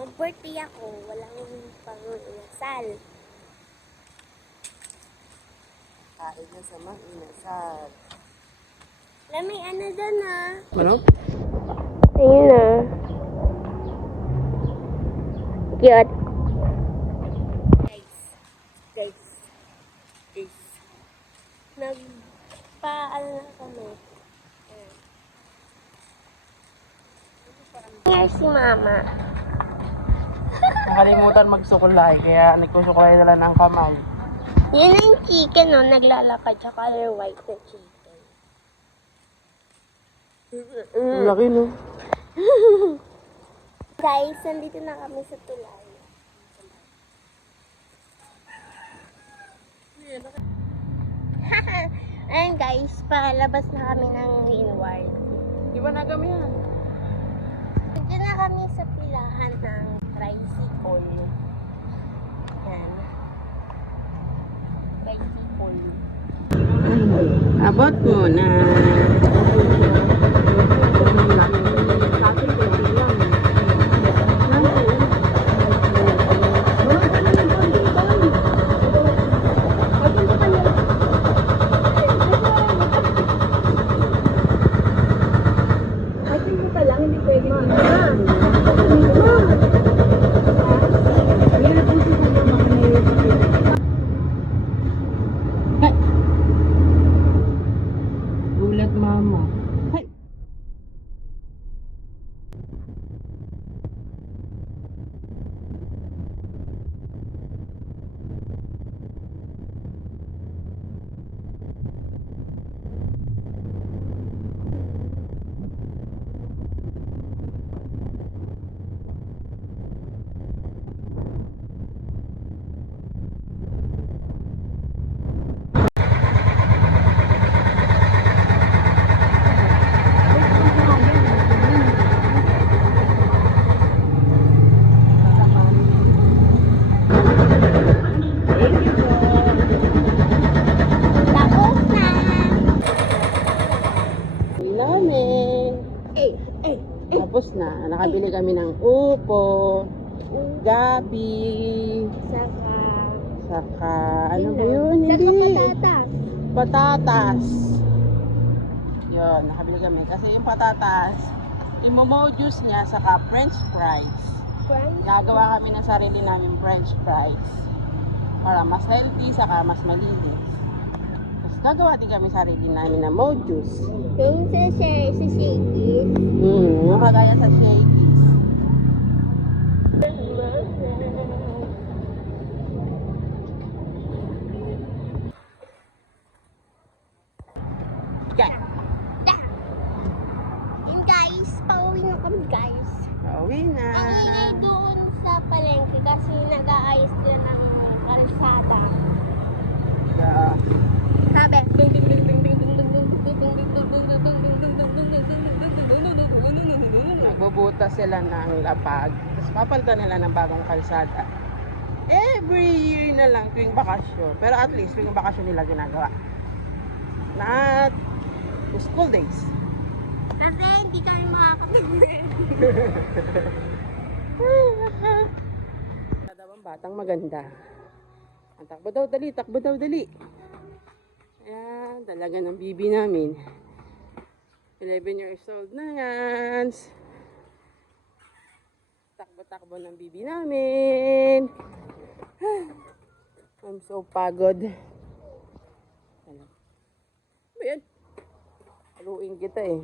Mag-birthday ako, walang pang-inasal. Kain na sa mga inasal. Alam, may ano doon ah. Ano? Ayun na. Cute. Guys. Guys. Guys. Nagpa-ano na kami. Ayan. Nga si mama. Nakalimutan magsukulay, kaya nagkusukulay na lang ng kamay. Yun ang chicken, no? Naglalakad sa color white na chicken. Ang laki, no? Guys, nandito na kami sa tulay. Ayun guys, palabas na kami ng windward. Di ba na kami yan? Dito na kami sa pilahan ng tricycle. Yan. Tricycle. Abot mo na. Gulat mama. Hay! Tapos na! Namin. Eh, eh, Tapos na, nakabili kami ng upo, gabi, saka... saka, ano ba yun? Saka Hindi. patatas. Patatas. Yun, nakabili kami. Kasi yung patatas, imo-juice niya, saka french fries. French. Gagawa kami ng sarili namin french fries. Para mas healthy, saka mas malinis. Tapos gagawa din kami sarili namin ng mo juice. Yung sa, sa, sa shakies. Kagaya sa shakies. Yeah. And guys, pauwi na kami guys. Pauwi na. Ang ingay doon sa palengke kasi nag-aayos sila ng kalsada. Yeah. Sabi, Nagbubutas sila ng lapag. Tapos papalitan nila ng bagong kalsada. Every year na lang tuwing bakasyon. Pero at least tuwing bakasyon nila ginagawa. Not school days. kasi hindi kami makakapagwe. Kada bang batang maganda. Ang takbo daw dali, takbo daw dali. Ayan, talaga ng bibi namin. 11 years old na yan. Takbo-takbo ng bibi namin. I'm so pagod. Ano? Ano yan? Haluin kita eh.